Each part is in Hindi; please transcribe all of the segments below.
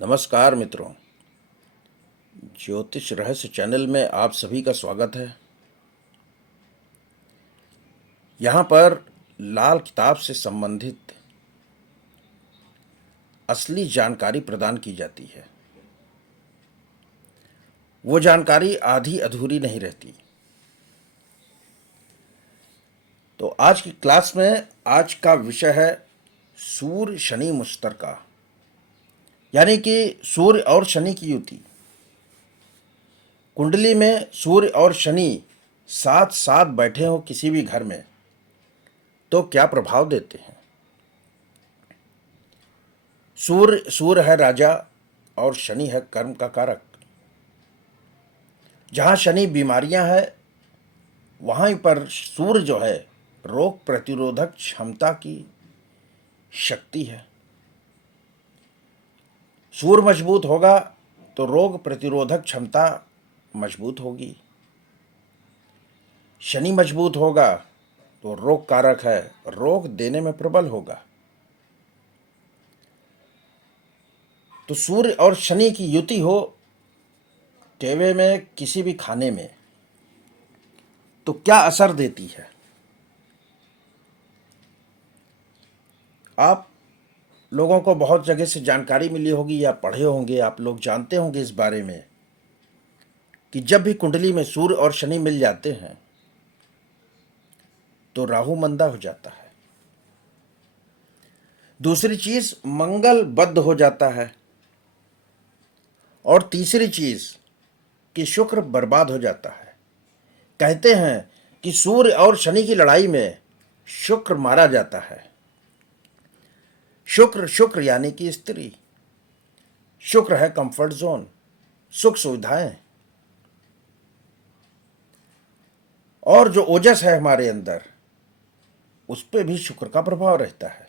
नमस्कार मित्रों, ज्योतिष रहस्य चैनल में आप सभी का स्वागत है। यहाँ पर लाल किताब से संबंधित असली जानकारी प्रदान की जाती है। वो जानकारी आधी अधूरी नहीं रहती। तो आज की क्लास में आज का विषय है सूर्य शनि मुश्तरका, यानी कि सूर्य और शनि की युति। कुंडली में सूर्य और शनि साथ साथ बैठे हो किसी भी घर में तो क्या प्रभाव देते हैं। सूर्य है राजा और शनि है कर्म का कारक। जहाँ शनि बीमारियां हैं वहीं पर सूर्य जो है रोग प्रतिरोधक क्षमता की शक्ति है। सूर्य मजबूत होगा तो रोग प्रतिरोधक क्षमता मजबूत होगी। शनि मजबूत होगा तो रोग कारक है, रोग देने में प्रबल होगा। तो सूर्य और शनि की युति हो टेवे में किसी भी खाने में तो क्या असर देती है। आप लोगों को बहुत जगह से जानकारी मिली होगी या पढ़े होंगे, आप लोग जानते होंगे इस बारे में कि जब भी कुंडली में सूर्य और शनि मिल जाते हैं तो राहु मंदा हो जाता है। दूसरी चीज मंगल बद्ध हो जाता है। और तीसरी चीज कि शुक्र बर्बाद हो जाता है। कहते हैं कि सूर्य और शनि की लड़ाई में शुक्र मारा जाता है। शुक्र शुक्र यानी कि स्त्री। शुक्र है कंफर्ट जोन, सुख सुविधाएं। और जो ओजस है हमारे अंदर उस पर भी शुक्र का प्रभाव रहता है।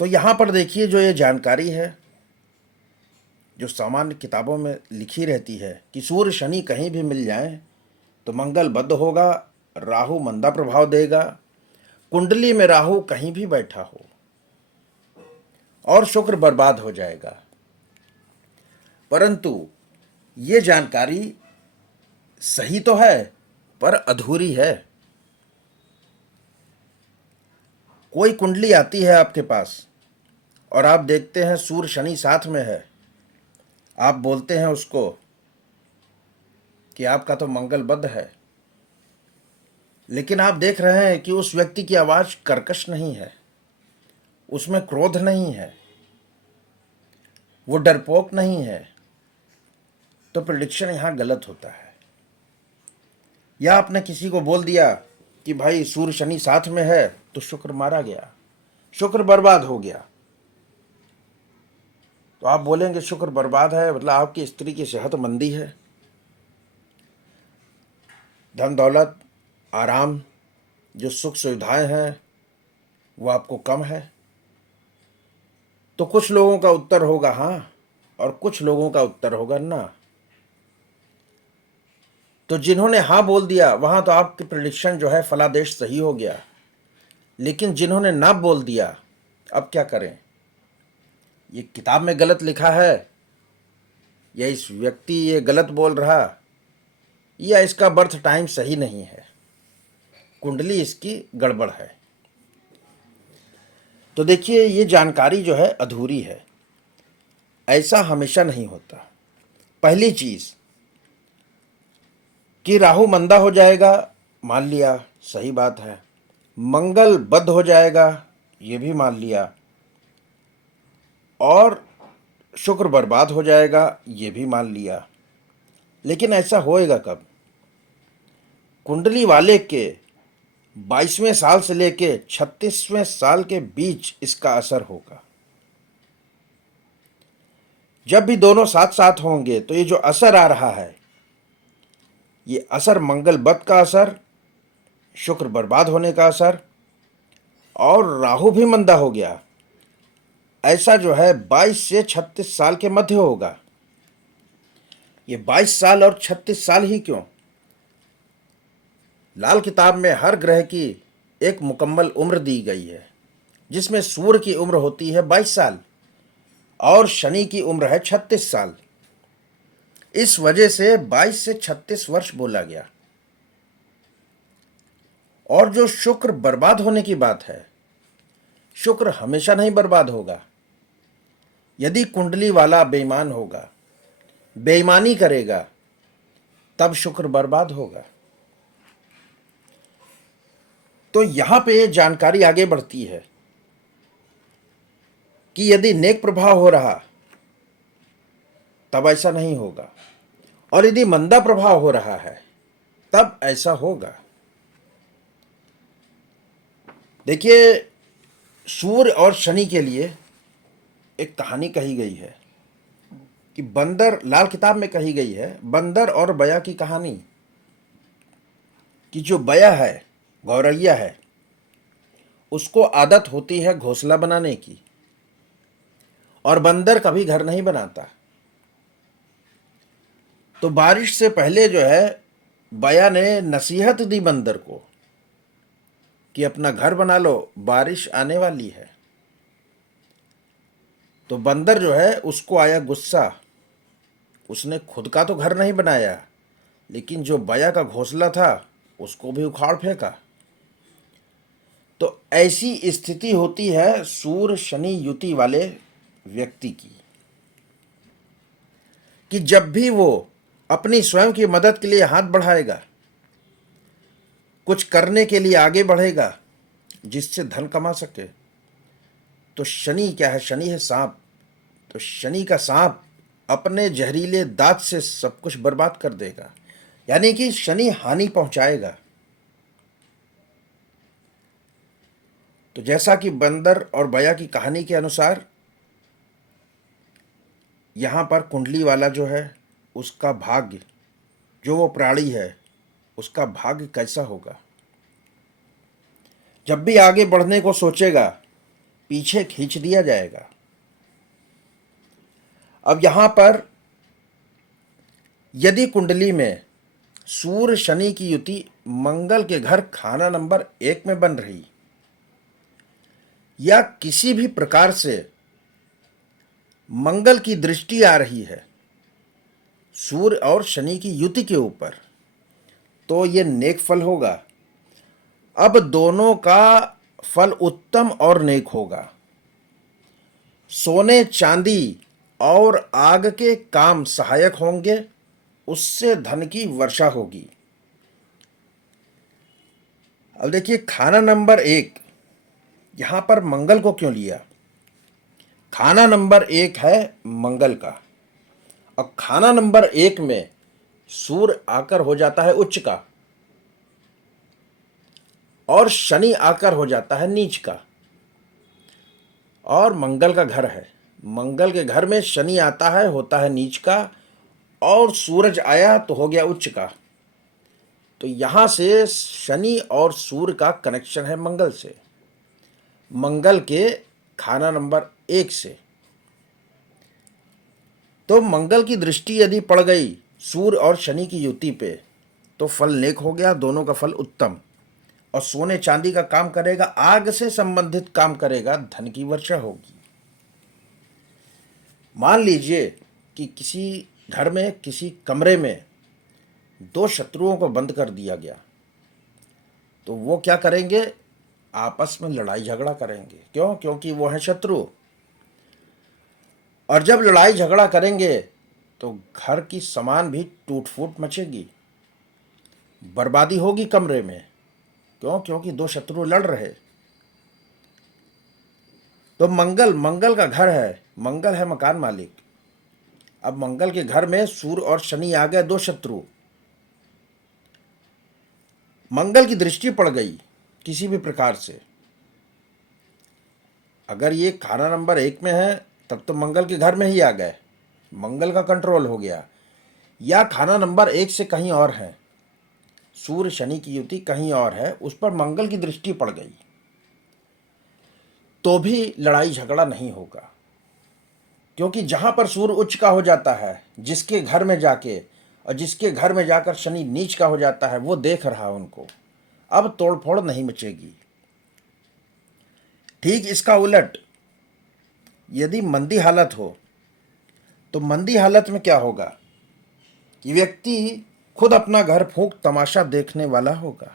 तो यहां पर देखिए, जो ये जानकारी है जो सामान्य किताबों में लिखी रहती है कि सूर्य शनि कहीं भी मिल जाएं तो मंगल बद्ध होगा, राहु मंदा प्रभाव देगा। कुंडली में राहु कहीं भी बैठा हो और शुक्र बर्बाद हो जाएगा। परंतु ये जानकारी सही तो है पर अधूरी है। कोई कुंडली आती है आपके पास और आप देखते हैं सूर्य शनि साथ में है, आप बोलते हैं उसको कि आपका तो मंगल बद्ध है, लेकिन आप देख रहे हैं कि उस व्यक्ति की आवाज कर्कश नहीं है, उसमें क्रोध नहीं है, वो डरपोक नहीं है, तो प्रिडिक्शन यहां गलत होता है। या आपने किसी को बोल दिया कि भाई सूर्य शनि साथ में है तो शुक्र मारा गया, शुक्र बर्बाद हो गया, तो आप बोलेंगे शुक्र बर्बाद है मतलब आपकी स्त्री की सेहत मंदी है, धन दौलत आराम जो सुख सुविधाएं हैं वो आपको कम है। तो कुछ लोगों का उत्तर होगा हाँ और कुछ लोगों का उत्तर होगा ना। तो जिन्होंने हाँ बोल दिया वहां तो आपकी प्रिडिक्शन जो है फलादेश सही हो गया, लेकिन जिन्होंने ना बोल दिया अब क्या करें। ये किताब में गलत लिखा है या इस व्यक्ति ये गलत बोल रहा या इसका बर्थ टाइम सही नहीं है, कुंडली इसकी गड़बड़ है। तो देखिए, ये जानकारी जो है अधूरी है। ऐसा हमेशा नहीं होता। पहली चीज कि राहु मंदा हो जाएगा, मान लिया, सही बात है। मंगल बद्ध हो जाएगा, ये भी मान लिया। और शुक्र बर्बाद हो जाएगा, ये भी मान लिया। लेकिन ऐसा होएगा कब? कुंडली वाले के 22वें साल से लेके 36वें साल के बीच इसका असर होगा। जब भी दोनों साथ साथ होंगे तो ये जो असर आ रहा है, ये असर मंगल बद का असर, शुक्र बर्बाद होने का असर और राहु भी मंदा हो गया, ऐसा जो है 22 से 36 साल के मध्य होगा। ये 22 साल और 36 साल ही क्यों, लाल किताब में हर ग्रह की एक मुकम्मल उम्र दी गई है जिसमें सूर्य की उम्र होती है 22 साल और शनि की उम्र है 36 साल। इस वजह से 22 से 36 वर्ष बोला गया। और जो शुक्र बर्बाद होने की बात है, शुक्र हमेशा नहीं बर्बाद होगा। यदि कुंडली वाला बेईमान होगा, बेईमानी करेगा, तब शुक्र बर्बाद होगा। तो यहां पे जानकारी आगे बढ़ती है कि यदि नेक प्रभाव हो रहा तब ऐसा नहीं होगा, और यदि मंदा प्रभाव हो रहा है तब ऐसा होगा। देखिए, सूर्य और शनि के लिए एक कहानी कही गई है कि बंदर, लाल किताब में कही गई है, बंदर और बया की कहानी। कि जो बया है, गौरैया है, उसको आदत होती है घोंसला बनाने की, और बंदर कभी घर नहीं बनाता। तो बारिश से पहले जो है, बया ने नसीहत दी बंदर को कि अपना घर बना लो, बारिश आने वाली है। तो बंदर जो है, उसको आया गुस्सा। उसने खुद का तो घर नहीं बनाया, लेकिन जो बया का घोंसला था उसको भी उखाड़ फेंका। तो ऐसी स्थिति होती है सूर्य शनि युति वाले व्यक्ति की, कि जब भी वो अपनी स्वयं की मदद के लिए हाथ बढ़ाएगा, कुछ करने के लिए आगे बढ़ेगा जिससे धन कमा सके, तो शनि क्या है? शनि है सांप। तो शनि का सांप अपने जहरीले दांत से सब कुछ बर्बाद कर देगा, यानी कि शनि हानि पहुंचाएगा। तो जैसा कि बंदर और बया की कहानी के अनुसार, यहां पर कुंडली वाला जो है, उसका भाग्य, जो वो प्राणी है, उसका भाग्य कैसा होगा? जब भी आगे बढ़ने को सोचेगा, पीछे खींच दिया जाएगा। अब यहां पर यदि कुंडली में सूर्य शनि की युति मंगल के घर खाना नंबर 1 में बन रही, या किसी भी प्रकार से मंगल की दृष्टि आ रही है सूर्य और शनि की युति के ऊपर, तो ये नेक फल होगा। अब दोनों का फल उत्तम और नेक होगा। सोने चांदी और आग के काम सहायक होंगे, उससे धन की वर्षा होगी। अब देखिए, खाना नंबर 1 यहां पर मंगल को क्यों लिया? खाना नंबर 1 है मंगल का। अब खाना नंबर 1 में सूर्य आकर हो जाता है उच्च का, और शनि आकर हो जाता है नीच का, और मंगल का घर है। मंगल के घर में शनि आता है, होता है नीच का, और सूरज आया तो हो गया उच्च का। तो यहां से शनि और सूर्य का कनेक्शन है मंगल से, मंगल के खाना नंबर 1 से। तो मंगल की दृष्टि यदि पड़ गई सूर्य और शनि की युति पे, तो फल नेक हो गया, दोनों का फल उत्तम। और सोने चांदी का काम करेगा, आग से संबंधित काम करेगा, धन की वर्षा होगी। मान लीजिए कि किसी घर में, किसी कमरे में 2 शत्रुओं को बंद कर दिया गया, तो वो क्या करेंगे? आपस में लड़ाई झगड़ा करेंगे। क्यों? क्योंकि वो है शत्रु। और जब लड़ाई झगड़ा करेंगे तो घर की सामान भी टूट फूट मचेगी, बर्बादी होगी कमरे में। क्यों? क्योंकि 2 शत्रु लड़ रहे। तो मंगल, मंगल का घर है, मंगल है मकान मालिक। अब मंगल के घर में सूर्य और शनि आ गए, 2 शत्रु। मंगल की दृष्टि पड़ गई किसी भी प्रकार से, अगर ये खाना नंबर 1 में है तब तो मंगल के घर में ही आ गए, मंगल का कंट्रोल हो गया। या खाना नंबर 1 से कहीं और है, सूर्य शनि की युति कहीं और है, उस पर मंगल की दृष्टि पड़ गई, तो भी लड़ाई झगड़ा नहीं होगा। क्योंकि जहां पर सूर्य उच्च का हो जाता है, जिसके घर में जाके, और जिसके घर में जाकर शनि नीच का हो जाता है, वो देख रहा है उनको, अब तोड़फोड़ नहीं मचेगी। ठीक इसका उलट यदि मंदी हालत हो तो मंदी हालत में क्या होगा कि व्यक्ति खुद अपना घर फूंक तमाशा देखने वाला होगा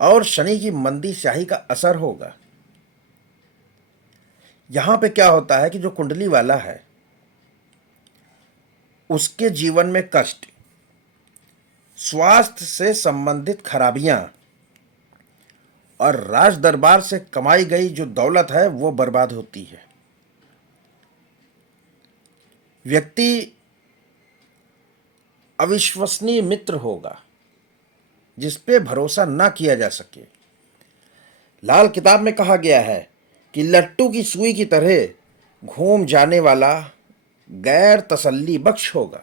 और शनि की मंदी स्याही का असर होगा। यहां पे क्या होता है कि जो कुंडली वाला है उसके जीवन में कष्ट, स्वास्थ्य से संबंधित खराबियां और राज दरबार से कमाई गई जो दौलत है वो बर्बाद होती है। व्यक्ति अविश्वसनीय मित्र होगा जिस पे भरोसा ना किया जा सके। लाल किताब में कहा गया है कि लट्टू की सुई की तरह घूम जाने वाला गैर तसल्ली बख्श होगा,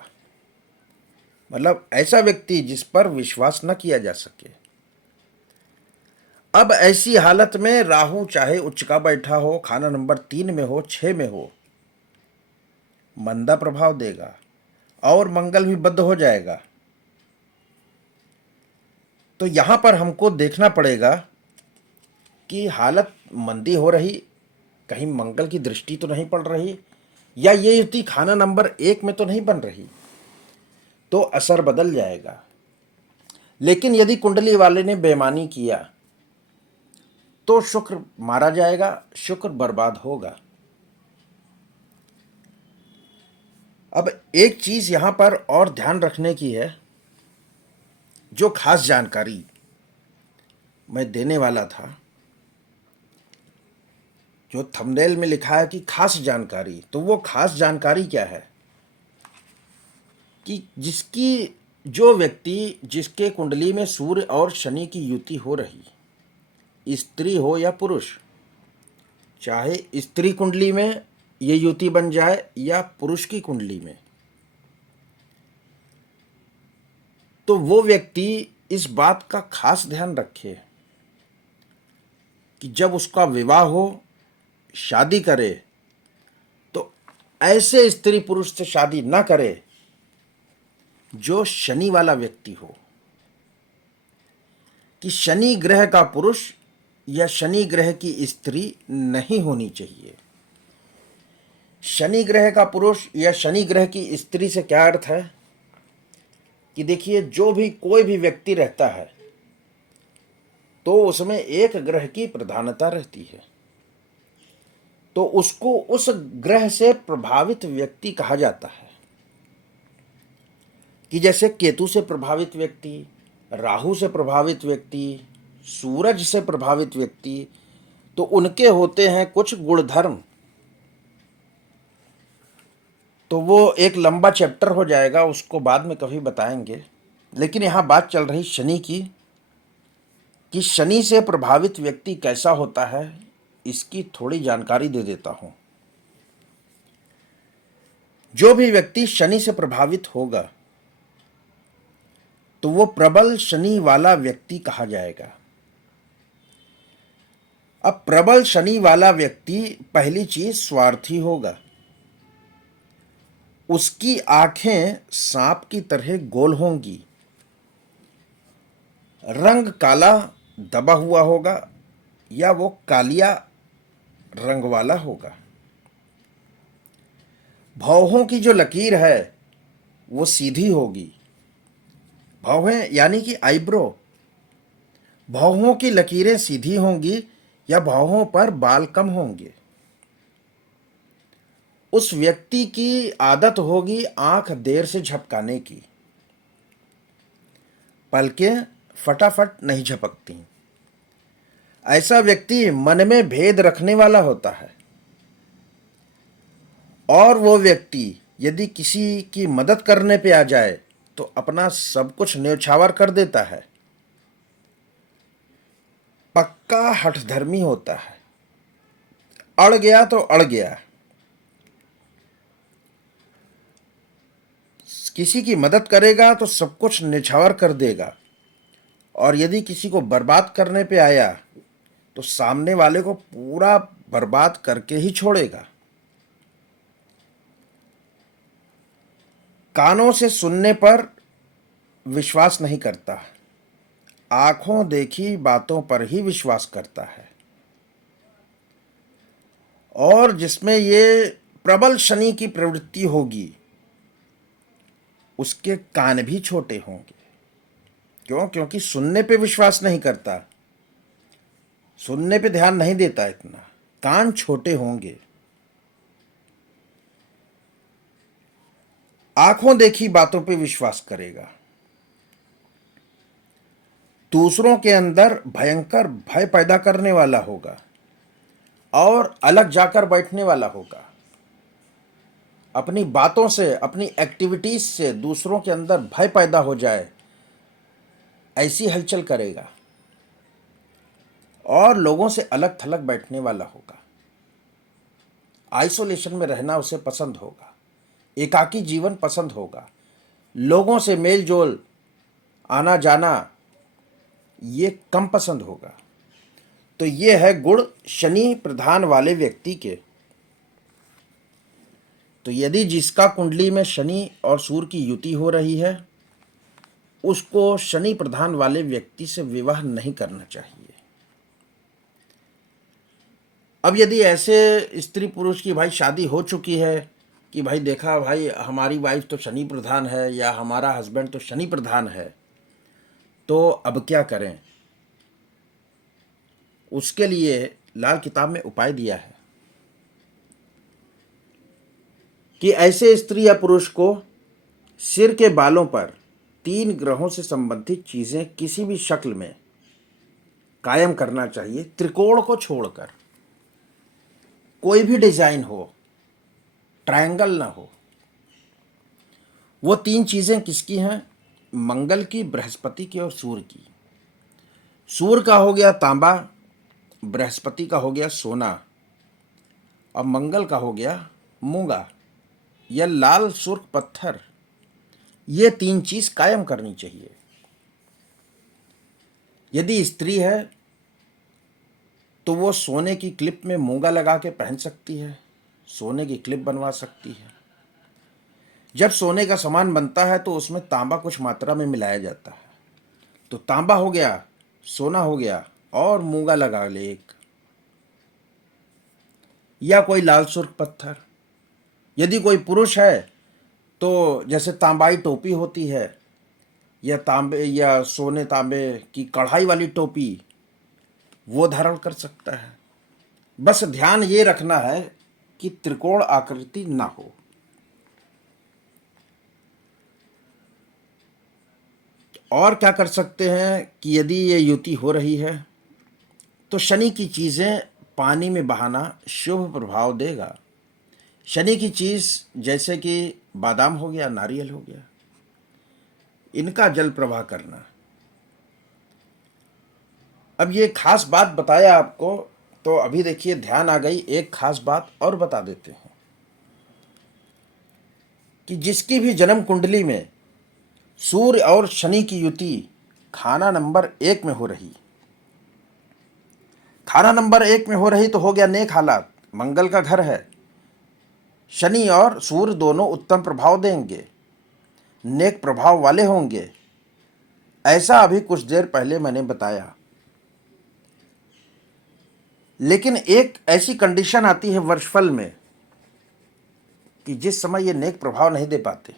मतलब ऐसा व्यक्ति जिस पर विश्वास न किया जा सके। अब ऐसी हालत में राहु चाहे उच्च का बैठा हो, खाना नंबर 3 में हो, 6 में हो, मंदा प्रभाव देगा और मंगल भी बद्ध हो जाएगा। तो यहां पर हमको देखना पड़ेगा कि हालत मंदी हो रही, कहीं मंगल की दृष्टि तो नहीं पड़ रही, या ये युति खाना नंबर 1 में तो नहीं बन रही, तो असर बदल जाएगा। लेकिन यदि कुंडली वाले ने बेईमानी किया तो शुक्र मारा जाएगा, शुक्र बर्बाद होगा। अब एक चीज यहां पर और ध्यान रखने की है, जो खास जानकारी मैं देने वाला था, जो थंबनेल में लिखा है कि खास जानकारी, तो वो खास जानकारी क्या है कि जो व्यक्ति जिसके कुंडली में सूर्य और शनि की युति हो रही, स्त्री हो या पुरुष, चाहे स्त्री कुंडली में ये युति बन जाए या पुरुष की कुंडली में, तो वो व्यक्ति इस बात का खास ध्यान रखे कि जब उसका विवाह हो, शादी करे, तो ऐसे स्त्री पुरुष से शादी ना करे जो शनि वाला व्यक्ति हो। कि शनि ग्रह का पुरुष या शनि ग्रह की स्त्री नहीं होनी चाहिए। शनि ग्रह का पुरुष या शनि ग्रह की स्त्री से क्या अर्थ है कि देखिए, जो भी कोई भी व्यक्ति रहता है तो उसमें एक ग्रह की प्रधानता रहती है, तो उसको उस ग्रह से प्रभावित व्यक्ति कहा जाता है। कि जैसे केतु से प्रभावित व्यक्ति, राहु से प्रभावित व्यक्ति, सूरज से प्रभावित व्यक्ति, तो उनके होते हैं कुछ गुणधर्म। तो वो एक लंबा चैप्टर हो जाएगा, उसको बाद में कभी बताएंगे। लेकिन यहां बात चल रही शनि की, कि शनि से प्रभावित व्यक्ति कैसा होता है, इसकी थोड़ी जानकारी दे देता हूं। जो भी व्यक्ति शनि से प्रभावित होगा तो वो प्रबल शनि वाला व्यक्ति कहा जाएगा। अब प्रबल शनि वाला व्यक्ति पहली चीज स्वार्थी होगा। उसकी आंखें सांप की तरह गोल होंगी, रंग काला दबा हुआ होगा या वो कालिया रंग वाला होगा। भौहों की जो लकीर है वो सीधी होगी। भौहें यानी कि आईब्रो, भौहों की लकीरें सीधी होंगी या भौहों पर बाल कम होंगे। उस व्यक्ति की आदत होगी आंख देर से झपकाने की, पलकें फटाफट नहीं झपकती। ऐसा व्यक्ति मन में भेद रखने वाला होता है, और वो व्यक्ति यदि किसी की मदद करने पे आ जाए तो अपना सब कुछ न्यौछावर कर देता है। पक्का हठधर्मी होता है, अड़ गया तो अड़ गया। किसी की मदद करेगा तो सब कुछ न्यौछावर कर देगा, और यदि किसी को बर्बाद करने पे आया तो सामने वाले को पूरा बर्बाद करके ही छोड़ेगा। कानों से सुनने पर विश्वास नहीं करता, आंखों देखी बातों पर ही विश्वास करता है। और जिसमें ये प्रबल शनि की प्रवृत्ति होगी, उसके कान भी छोटे होंगे। क्यों? क्योंकि सुनने पे विश्वास नहीं करता, सुनने पे ध्यान नहीं देता इतना, कान छोटे होंगे। आंखों देखी बातों पे विश्वास करेगा। दूसरों के अंदर भयंकर भय पैदा करने वाला होगा और अलग जाकर बैठने वाला होगा। अपनी बातों से, अपनी एक्टिविटीज से दूसरों के अंदर भय पैदा हो जाए, ऐसी हलचल करेगा और लोगों से अलग थलग बैठने वाला होगा। आइसोलेशन में रहना उसे पसंद होगा, एकाकी जीवन पसंद होगा, लोगों से मेल जोल, आना जाना ये कम पसंद होगा। तो ये है गुण शनि प्रधान वाले व्यक्ति के। तो यदि जिसका कुंडली में शनि और सूर्य की युति हो रही है, उसको शनि प्रधान वाले व्यक्ति से विवाह नहीं करना चाहिए। अब यदि ऐसे स्त्री पुरुष की भाई शादी हो चुकी है कि भाई देखा भाई हमारी वाइफ तो शनि प्रधान है या हमारा हस्बैंड तो शनि प्रधान है, तो अब क्या करें? उसके लिए लाल किताब में उपाय दिया है कि ऐसे स्त्री या पुरुष को सिर के बालों पर 3 ग्रहों से संबंधित चीजें किसी भी शक्ल में कायम करना चाहिए, त्रिकोण को छोड़कर। कोई भी डिजाइन हो, ट्रायंगल ना हो। वो 3 चीजें किसकी हैं? मंगल की, बृहस्पति की और सूर्य की। सूर्य का हो गया तांबा, बृहस्पति का हो गया सोना और मंगल का हो गया मूंगा या लाल सुर्ख पत्थर। ये 3 चीज कायम करनी चाहिए। यदि स्त्री है तो वो सोने की क्लिप में मूंगा लगा के पहन सकती है, सोने की क्लिप बनवा सकती है। जब सोने का सामान बनता है तो उसमें तांबा कुछ मात्रा में मिलाया जाता है। तो तांबा हो गया, सोना हो गया और मूंगा लगा ले एक, या कोई लाल सुर्ख पत्थर। यदि कोई पुरुष है तो जैसे तांबाई टोपी होती है या तांबे या सोने तांबे की कढ़ाई वाली टोपी, वो धारण कर सकता है। बस ध्यान ये रखना है कि त्रिकोण आकृति ना हो। और क्या कर सकते हैं कि यदि ये युति हो रही है तो शनि की चीजें पानी में बहाना शुभ प्रभाव देगा। शनि की चीज जैसे कि बादाम हो गया, नारियल हो गया, इनका जल प्रवाह करना। अब ये खास बात बताया आपको, तो अभी देखिए ध्यान आ गई, एक खास बात और बता देते हैं कि जिसकी भी जन्म कुंडली में सूर्य और शनि की युति खाना नंबर 1 में हो रही, खाना नंबर 1 में हो रही तो हो गया नेक हालात, मंगल का घर है, शनि और सूर्य दोनों उत्तम प्रभाव देंगे, नेक प्रभाव वाले होंगे। ऐसा अभी कुछ देर पहले मैंने बताया। लेकिन एक ऐसी कंडीशन आती है वर्षफल में कि जिस समय ये नेक प्रभाव नहीं दे पाते,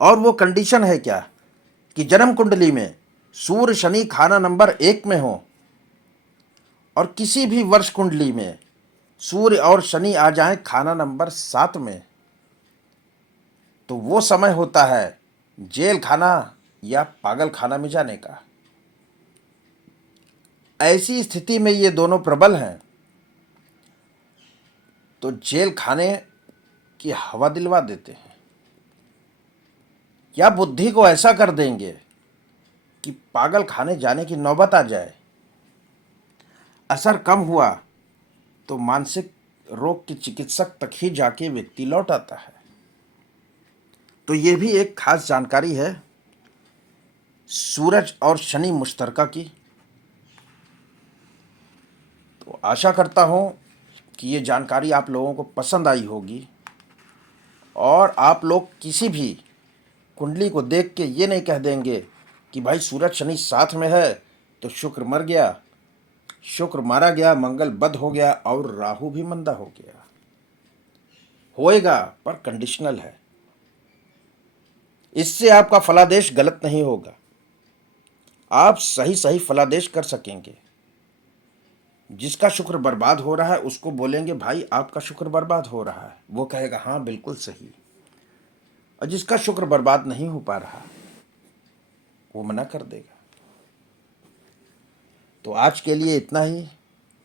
और वो कंडीशन है क्या कि जन्म कुंडली में सूर्य शनि खाना नंबर 1 में हो और किसी भी वर्ष कुंडली में सूर्य और शनि आ जाएं खाना नंबर 7 में, तो वो समय होता है जेल खाना या पागल खाना में जाने का। ऐसी स्थिति में ये दोनों प्रबल हैं तो जेल खाने की हवा दिलवा देते हैं, या बुद्धि को ऐसा कर देंगे कि पागल खाने जाने की नौबत आ जाए। असर कम हुआ तो मानसिक रोग के चिकित्सक तक ही जाके व्यक्ति लौट आता है। तो ये भी एक खास जानकारी है सूरज और शनि मुश्तरका की। तो आशा करता हूं कि ये जानकारी आप लोगों को पसंद आई होगी और आप लोग किसी भी कुंडली को देख के ये नहीं कह देंगे कि भाई सूरज शनि साथ में है तो शुक्र मर गया, शुक्र मारा गया, मंगल बद हो गया और राहु भी मंदा हो गया। होएगा पर कंडीशनल है। इससे आपका फलादेश गलत नहीं होगा, आप सही सही फलादेश कर सकेंगे। जिसका शुक्र बर्बाद हो रहा है उसको बोलेंगे भाई आपका शुक्र बर्बाद हो रहा है, वो कहेगा हाँ बिल्कुल सही। और जिसका शुक्र बर्बाद नहीं हो पा रहा वो मना कर देगा। तो आज के लिए इतना ही।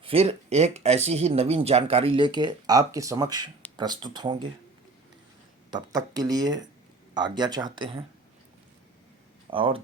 फिर एक ऐसी ही नवीन जानकारी लेके आपके समक्ष प्रस्तुत होंगे। तब तक के लिए आज्ञा चाहते हैं और